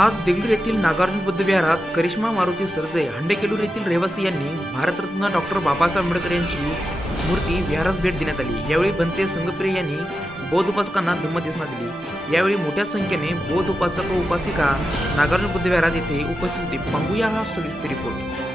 आज देगलूर येथील नागार्जुन बुद्ध विहारात करिश्मा मारुती सरजे हंडेकेलूर येथील रहिवासी यांनी भारतरत्न डॉक्टर बाबासाहेब आंबेडकर यांची मूर्ती विहारास भेट देण्यात आली. यावेळी बनते संगप्रिय यांनी बौद्ध उपासकांना धम्मदेशना दिली. यावेळी मोठ्या संख्येने बौद्ध उपासक व उपासिका नागार्जुन बुद्ध विहारात येथे उपस्थित होती. पाहूया हा सविस्तर रिपोर्ट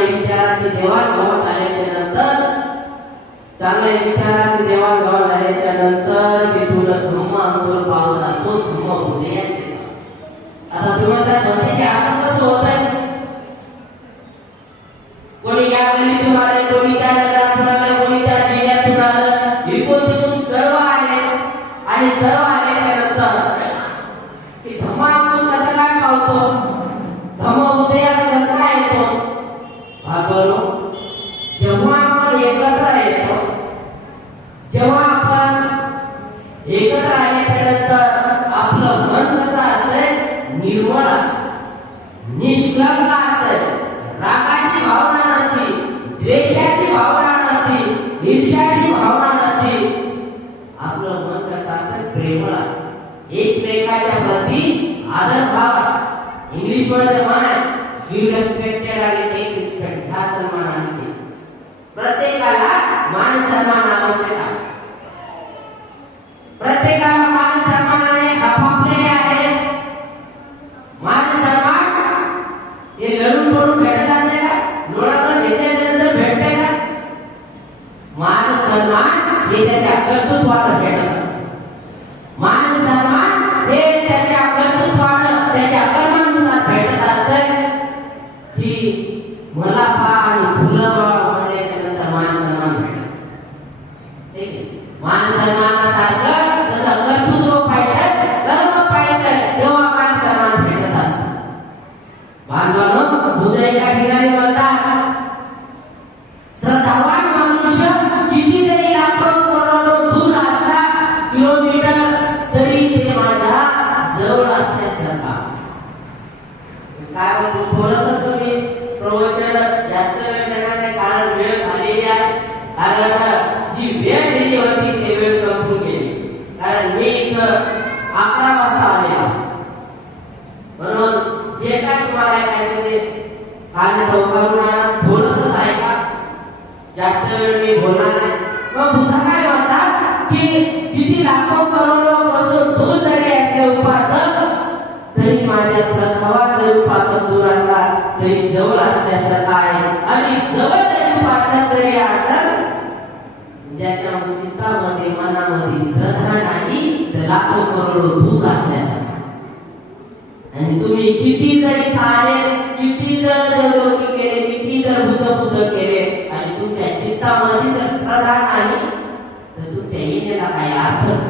चांगले विचाराची देवाणघेवाण झाल्याच्यानंतर चांगल्या विचाराची देवाणघेवाण झाल्याच्यानंतर तिथून धम्म अंकुर पावला तो धम्म शेता आता तुम्हाला म्हणते की असं कसं होत आहे कोणी या एकमेकाच्या प्रती आदर भाव इंग्लिशमध्ये मान आहे. गिव्ह रेस्पेक्टेड आणि टेक रिस्पेक्ट हा सन्मान आणि दे प्रत्येकाला मान सन्मान आवश्यक आहे. प्रत्येकाला मान सन्मानाने आपापलेले आहे. मान सन्मान हे लढून पडून भेटत असते का डोळ्यावर घेतल्यानंतर भेटते का मान सन्मान हे त्याच्या कर्तृत्वाला भेटत ऐका जास्त वेळ मी बोलणार नाही. मग काय म्हणतात? की किती लाखो करोडो पासून दूर जरी उपासक. तरी माझ्या श्रद्धावान जरी उपासक आणला तरी जवळ असल्यासारखा काय आणि जवळ जरी उपासक तरी असेल ज्याच्या चित्तामध्ये मनामध्ये श्रद्धा नाही तर लाखो करोडो दूर असल्यासारखा तुम्ही किती तरी खाले किती जर देवदोकी केले किती जर भूत भूत केले आणि तुमच्या चित्तामध्ये जर श्रद्धा नाही तर तुमच्या येण्याला काही अर्थ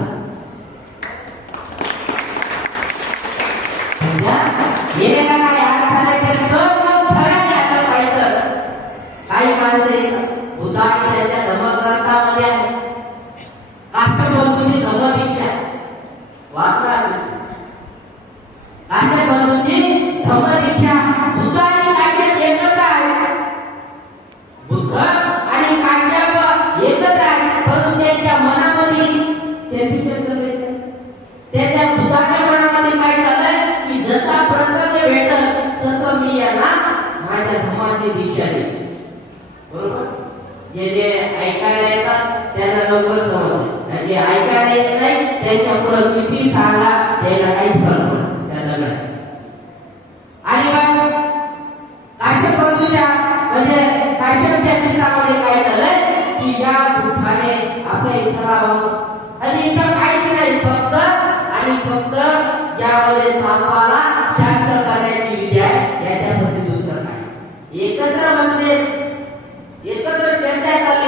माझ्या दीक्षा देईन बरोबर? जे जे ऐकायला येतात त्यांना लवकर समजते आणि जे ऐकायला येत नाही त्यांच्या पुढे किती सांगा त्याला काहीच फरक पडत त्या नाही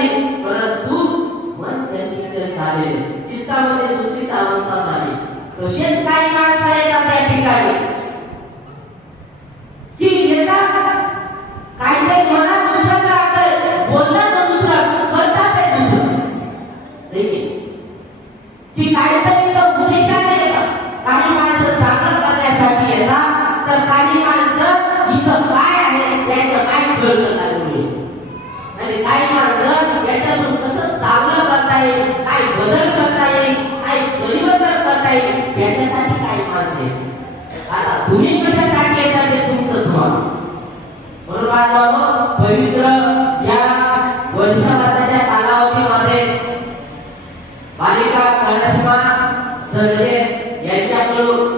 झाली परंतु मन चंचल झाले चित्तामध्ये दुसरीच अवस्था झाली. तसेच काही माणसं येतात त्या ठिकाणी. की येतात काहीतरी मनात दुसरं राहत बोलणं तर दुसरं करतात ते दुसरं. की? काहीतरी इथं उद्देशाने येतात. काही माणसं चांगलं करण्यासाठी येतात. तर काही माणसं इथं काय आहे त्याचं काय कळत काय आणि काही माणसं याच्यातून कसं चांगलं करता येईल काय बदल करता येईल काय परिवर्तन करता येईल याच्यासाठी काही माणसं येतात आता तुम्ही कशासाठी येतात ते तुमचं तुम्हाला. म्हणून पवित्र या वर्षावासाच्या कालावधीमध्ये बालिका करिश्मा सरजे यांच्याकडून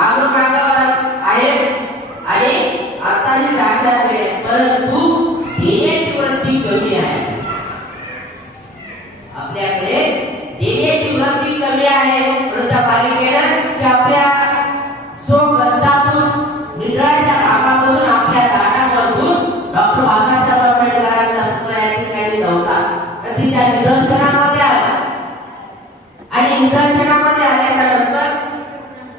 आहे आणि आता परंतु देण्याची वृत्ती कमी आहे. आपल्याकडे देण्याची वृत्ती कमी आहे. म्हणून पालिकेनं की आपल्या सो कष्टातून निधड्याच्या कामामधून आपल्या दाटामधून डॉक्टर बाबासाहेब आंबेडकरांचा पुतळा या ठिकाणी नव्हता तर ती त्या निदर्शनामध्ये आला. आणि निदर्शनामध्ये आल्याच्या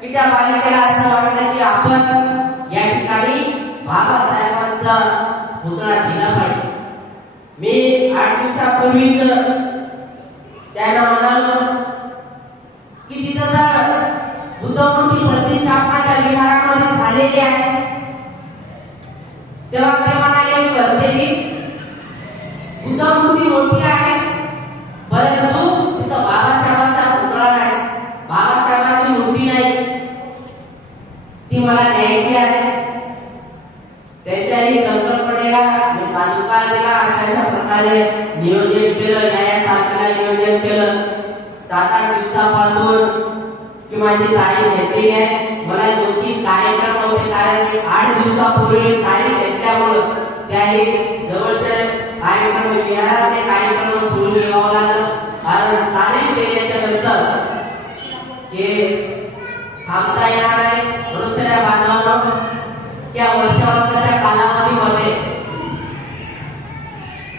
की त्या पालिकेला असं वाटलं की आपण या ठिकाणी बाबासाहेबांचा पुतळा दिला पाहिजे. मी आठ दिवसापूर्वीच त्यांना म्हणालो की तिथं तर बुद्धमूर्ती प्रतिष्ठापना त्या विहारामध्ये झालेली आहे. तेव्हा माझी तारीख घेतली आहे. मला दोन तीन कार्यक्रम होते कारण मी आठ दिवसापूर्वी तारीख घेतल्यामुळं त्याही जवळचे कार्यक्रम मिळाला ते कार्यक्रम सुरू ठेवावं लागलं. कारण तारीख केल्याच्यानंतर हे थांबता येणार आहे म्हणून त्या बांधवांना त्या वर्षावर्षाच्या कालावधीमध्ये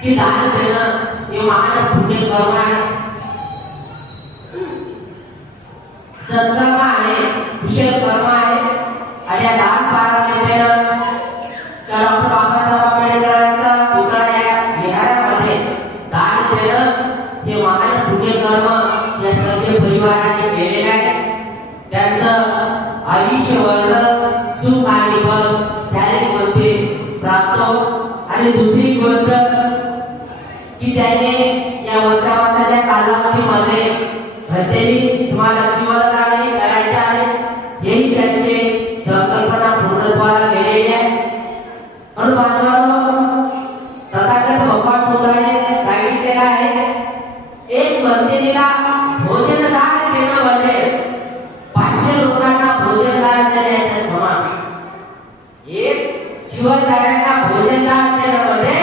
की दान देणं हे महान पुण्य कर्म आहे. सत्कर्म आहे कुशल कर्म आहे आणि या दान पारायण देणं त्या डॉक्टर बाबासाहेब आंबेडकरांचा पुतळा या विहारामध्ये दान देणं हे महान पुण्य कर्म या सर्व परिवाराने केलेलं आहे. त्यांचं आयुष्य वर्ण सुख आणि बळ शारीरिक गोष्टी प्राप्त आणि दुसरी गोष्ट की त्याने या वर्षावासाच्या कालावधीमध्ये प्रत्येक तुम्हाला जीवनदानी एक भोजन दान देणं म्हणजे पाचशे लोकांना भोजन दान देण्याच्या समान. एक शिवधाऱ्यांना भोजन दान देणं म्हणजे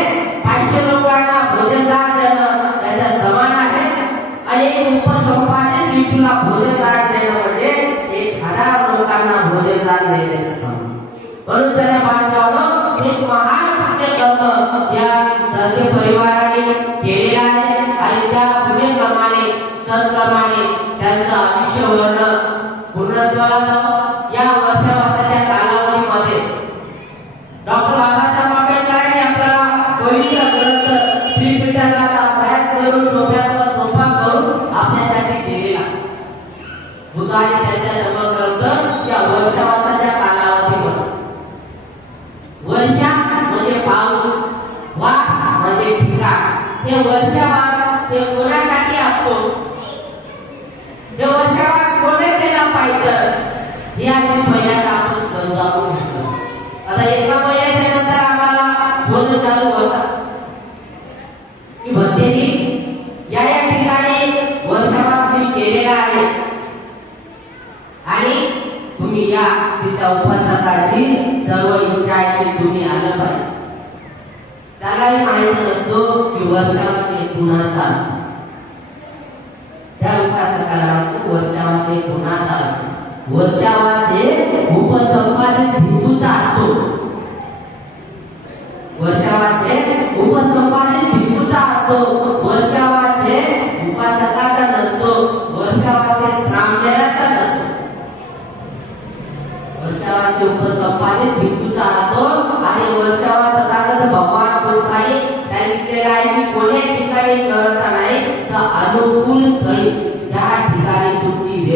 पाचशे लोकांना भोजन दान देणं त्याच्या समान आहे. आणि एक उपसंपादित विठूला भोजनदान देणं म्हणजे एक हजार लोकांना भोजन दान देण्याच्या समान म्हणून सगळ्या बांधवांनो एक महान पुण्यकर्म या सर्व परिवाराने केलेला आहे. सत्कर्माने त्यांचा आयुष्य वर्ण पूर्णत्वाला या वर्षावासाच्या कालावधीमध्ये. डॉक्टर बाबासाहेब आंबेडकरांनी आपल्याला पवित्र त्या उपासकाची सर्व इच्छा आहे की तुम्ही आलं पाहिजे. त्यालाही माहीत नसतो की वर्षावास हे कुणाचा असतो. त्या उपासकाला वाटतं वर्षावास हे कुणाचा असतो. वर्षावास हे उपसंपादित भिंगूचा असतो. वर्षावास हे उपसंपादित भिंगूचा असतो.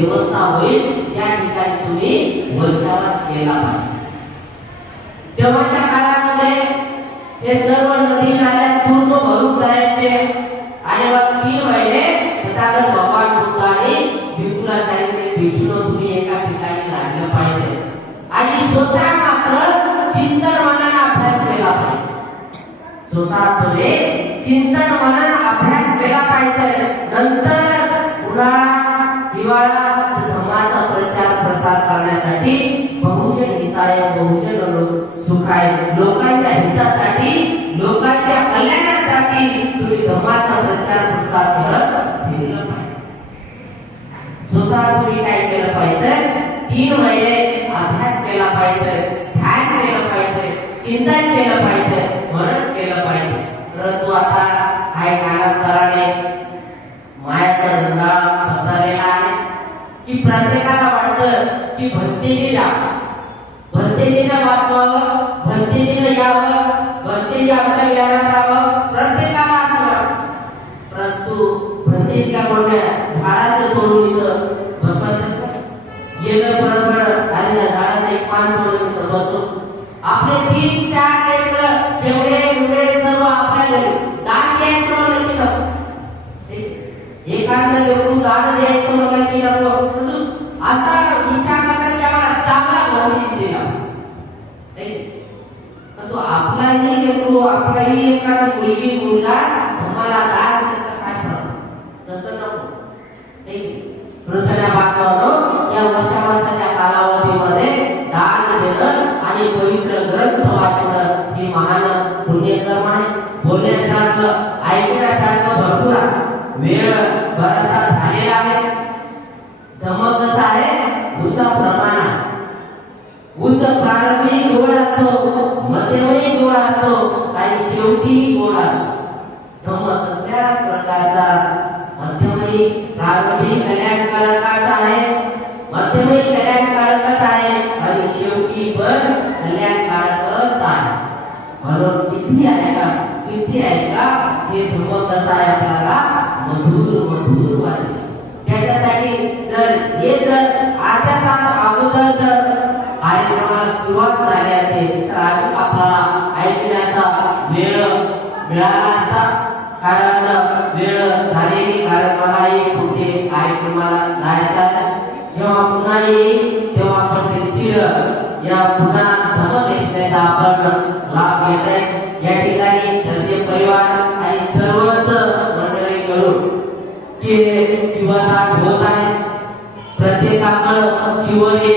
व्यवस्था होईल त्या ठिकाणी तुम्ही वर्षावास केला पाहिजे. तेव्हाच्या काळामध्ये हे सर्व नदी नाल्या पूर्ण भरून जायचे. आणि मग तीन महिने तथागत भगवान बुद्धाने भिक्खूला सांगितले भिक्षुनो तुम्ही एका ठिकाणी लागलं पाहिजे. आणि स्वतः मात्र चिंतन मनाने अभ्यास केला पाहिजे. स्वतः तुम्ही चिंतन मनाने अभ्यास केला पाहिजे. नंतर उन्हाळा हिवाळा धर्माचा प्रचार प्रसार करण्यासाठी बहुजन हिताय बहुजन लो- सुखाय. लोकांच्या हितासाठी लोकांच्या कल्याणासाठी तुम्ही धर्माचा प्रचार प्रसार करत फिरलं पाहिजे. स्वतः तुम्ही काय केलं पाहिजे? तीन महिने अभ्यास केला पाहिजे ध्यान केलं पाहिजे चिंतन केलं पाहिजे मरण केलं पाहिजे. परंतु आता काही कालांतराने मायाचा धंदा पसरलेला आहे की प्रत्येकाला वाटतं की वाचवावं भंतेजीनं यावं भंतेजी आपल्या विहारात राहावं प्रत्येकाला असं वाटतं परंतु भंतेजीला कोणत्या झाडाचं तोडून इथं बसवायचं गेलं परत परत आणि झाडाचं एक पान तोडून इथं बसव आपले तीन चार लेकर जेवढे मुले सर्व आपल्याला दान द्यायचं म्हणलं की नको. एखादं लेकरू दान द्यायचं म्हणलं की नको. असा विचार चांगला भंतेजी दिला नाही? परंतु आपलाही लेकरू आपलाही एखादी मुलगी मुलगा तुम्हाला दान दिलं तर काय फरक तसं नको नाही दुसऱ्या बातम्यानं मध्यमही प्रारंभी कल्याणकारकाचा आहे. मध्यमही कल्याणकारकच आहे? आणि शेवटी पण कल्याणकारकच आहे. म्हणून किती आहे का? किती आहे का? हे धम्म कसं आहे आपल्याला? मधुर मधुर वाटतं. त्याच्यासाठी जर हे जर अर्ध्या तास अगोदर जर कार्यक्रमाला सुरुवात झाली असेल तर आज आपल्याला ऐकण्याचा वेळ मिळाला असता कारण वेळ झालेली कारण मलाही पुढचे कार्यक्रमाला जायचं आहे. जेव्हा पुन्हा येईल तेव्हा आपण निश्चित या पुन्हा धमक यशाचा आपण लाभ घेत आहे. या ठिकाणी सर्जे परिवार आणि सर्वच मंडळी करून की शिवदान होत आहे. प्रत्येकाकडं शिवने